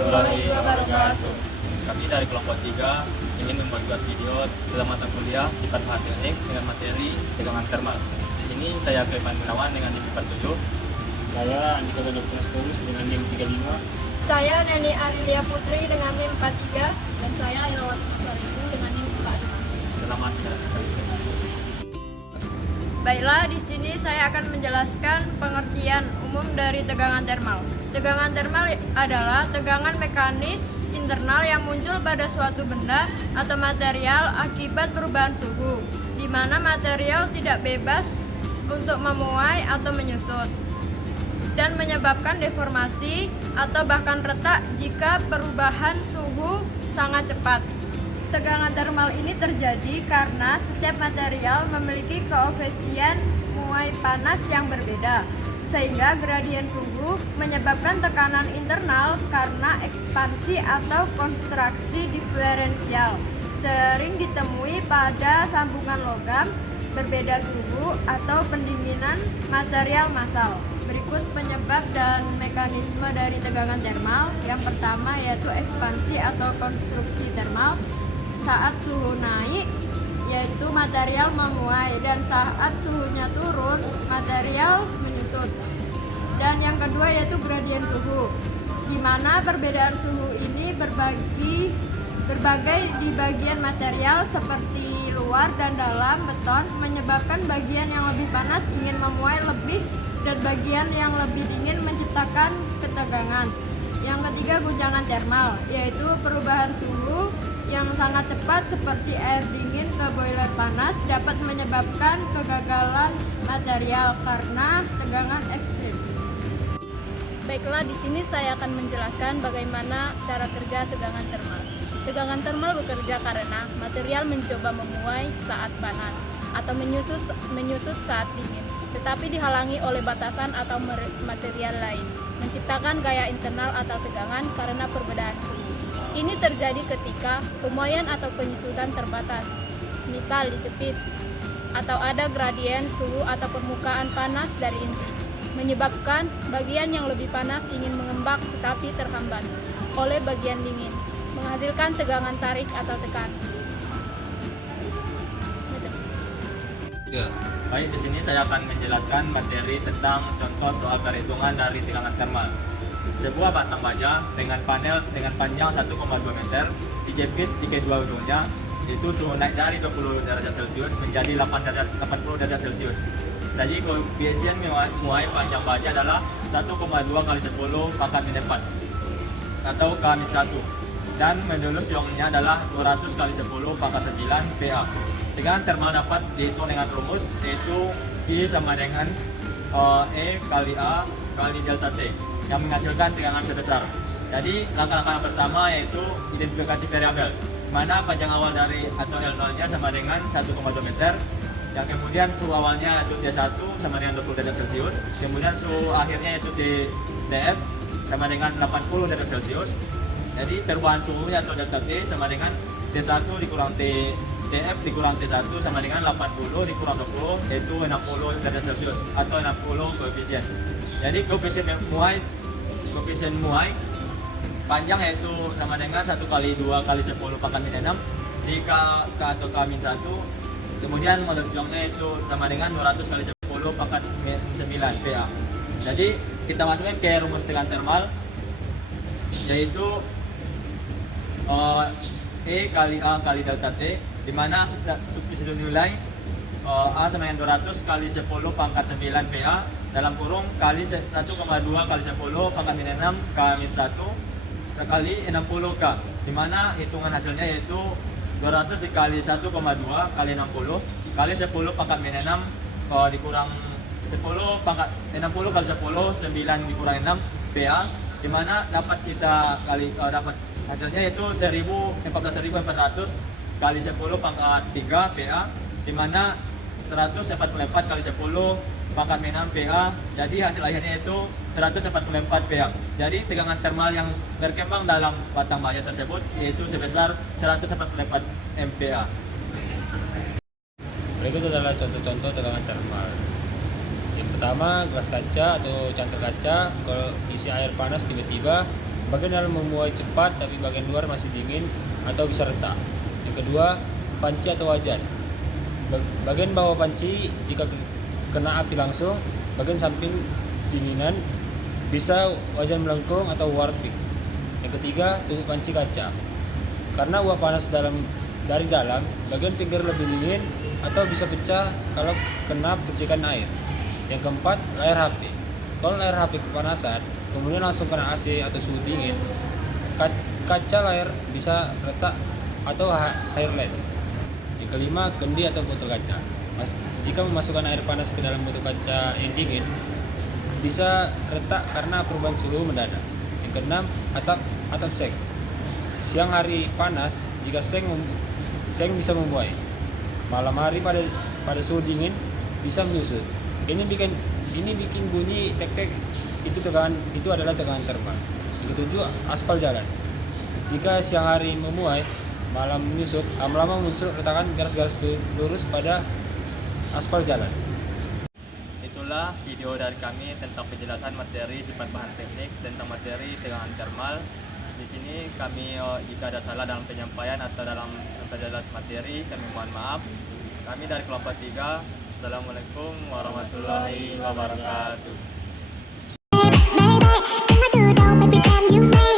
warahmatullahi wabarakatuh. Kami dari kelompok 3 ingin membuat video dalam mata kuliah sifat teknik dengan materi tegangan termal. Di sini saya Kevin Gunawan dengan NIM 47. Saya Andika Dr. Tulus dengan NIM 35. Saya Neni Arilia Putri dengan NIM 43. Dan saya Irawati Masaribu dengan NIM 45. Selamat Baiklah, di sini saya akan menjelaskan pengertian umum dari tegangan termal. Tegangan termal adalah tegangan mekanis internal yang muncul pada suatu benda atau material akibat perubahan suhu, di mana material tidak bebas untuk memuai atau menyusut, dan menyebabkan deformasi atau bahkan retak jika perubahan suhu sangat cepat. Tegangan termal ini terjadi karena setiap material memiliki koefisien muai panas yang berbeda, sehingga gradien suhu menyebabkan tekanan internal karena ekspansi atau kontraksi diferensial. Sering ditemui pada sambungan logam berbeda suhu atau pendinginan material massal. Berikut penyebab dan mekanisme dari tegangan termal. Yang pertama yaitu ekspansi atau konstruksi termal. Saat suhu naik, yaitu material memuai, dan saat suhunya turun, material menyusut. Dan yang kedua yaitu gradien suhu, di mana perbedaan suhu ini berbagai di bagian material seperti luar dan dalam beton, menyebabkan bagian yang lebih panas ingin memuai lebih dan bagian yang lebih dingin menciptakan ketegangan. Yang ketiga guncangan termal, yaitu perubahan suhu yang sangat cepat seperti air dingin ke boiler panas dapat menyebabkan kegagalan material karena tegangan ekstrim. Baiklah, di sini saya akan menjelaskan bagaimana cara kerja tegangan termal. Tegangan termal bekerja karena material mencoba memuai saat panas atau menyusut saat dingin, tetapi dihalangi oleh batasan atau material lain, menciptakan gaya internal atau tegangan karena perbedaan suhu. Ini terjadi ketika pemuaian atau penyusutan terbatas, misal dijepit, atau ada gradien suhu atau permukaan panas dari inti, menyebabkan bagian yang lebih panas ingin mengembang tetapi terhambat oleh bagian dingin, menghasilkan tegangan tarik atau tekan. Baik, di sini saya akan menjelaskan materi tentang contoh soal perhitungan dari tegangan termal. Sebuah batang baja dengan panel dengan panjang 1,2 meter dijepit di kedua ujungnya, itu suhu naik dari 20 derajat Celcius menjadi 80 derajat Celcius. Jadi koefisien muai panjang baja adalah 1,2 kali 10 pangkat min 4 atau K-1, dan mendulus iongnya adalah 200 kali 10 pangkat 9 PA. Tegangan termal dapat dihitung dengan rumus, yaitu I sama dengan E kali A kali delta T, yang menghasilkan tegangan sebesar. Jadi langkah-langkah pertama yaitu identifikasi variabel, mana panjang awal dari atau L0-nya sama dengan 1,2 meter, yang kemudian suhu awalnya yaitu T1 sama dengan 20 derajat Celcius, kemudian suhu akhirnya yaitu TF sama dengan 80 derajat Celcius. Jadi perubahan suhunya atau delta T sama dengan T1 dikurang TF dikurang T1 sama dengan 80 dikurang 20, yaitu 60 derajat Celcius atau 60 koefisien. Jadi koefisien muai panjang yaitu sama dengan 1 kali 2 kali 10 pangkat min 6 di K atau K-1. Kemudian modulus iongnya itu sama dengan 200 kali 10 pangkat min 9 PA. Jadi kita masukin ke rumus tegangan termal, yaitu E kali A kali delta T, di mana substitusi nilai A sama dengan 200 kali 10 pangkat 9 PA dalam kurung kali 1,2 kali 10 pangkat min 6 K-1 sekali 60K, di mana hitungan hasilnya yaitu 200 dikali 1,2 kali 60 kali 10 pangkat min 6 dikurang 10 pangkat 60 kali 10 9 dikurang 6 PA, di mana dapat kita dapat hasilnya yaitu 14.400 kali 10 pangkat 3 PA, di mana 144 kali 10 pangkat min 6 PA. Jadi hasil akhirnya itu 144 PA. Jadi tegangan termal yang berkembang dalam batang baja tersebut yaitu sebesar 144 MPa. Berikut adalah contoh-contoh tegangan termal. Yang pertama, gelas kaca atau cangkir kaca. Kalau isi air panas tiba-tiba Bagian dalam memuai cepat tapi bagian luar masih dingin atau bisa retak. Yang kedua, panci atau wajan. Bagian bawah panci jika kena api langsung, bagian samping dinginan, bisa wajan melengkung atau warping. Yang ketiga, tutup panci kaca. Karena uap panas dari dalam, bagian pinggir lebih dingin atau bisa pecah kalau kena percikan air. Yang keempat, layar HP. Kalau layar HP kepanasan, kemudian langsung kena AC atau suhu dingin, kaca layar bisa retak atau hairline. Yang kelima, kendi atau botol kaca. Jika memasukkan air panas ke dalam botol kaca yang dingin, bisa retak karena perubahan suhu mendadak. Yang keenam, atap seng. Siang hari panas, jika seng bisa membuai. Malam hari pada suhu dingin bisa menyusut. Ini bikin bunyi tek-tek. Itu adalah tegangan termal. Yang ketujuh, aspal jalan. Jika siang hari memuai, malam menyusut, lama-lama muncul retakan garis-garis lurus pada aspal jalan. Itulah video dari kami tentang penjelasan materi sifat bahan teknik tentang materi tegangan termal. Di sini kami jika ada salah dalam penyampaian atau dalam penjelasan materi, kami mohon maaf. Kami dari kelompok 3. Assalamualaikum warahmatullahi wabarakatuh. Baby, can I do it all, baby, can you say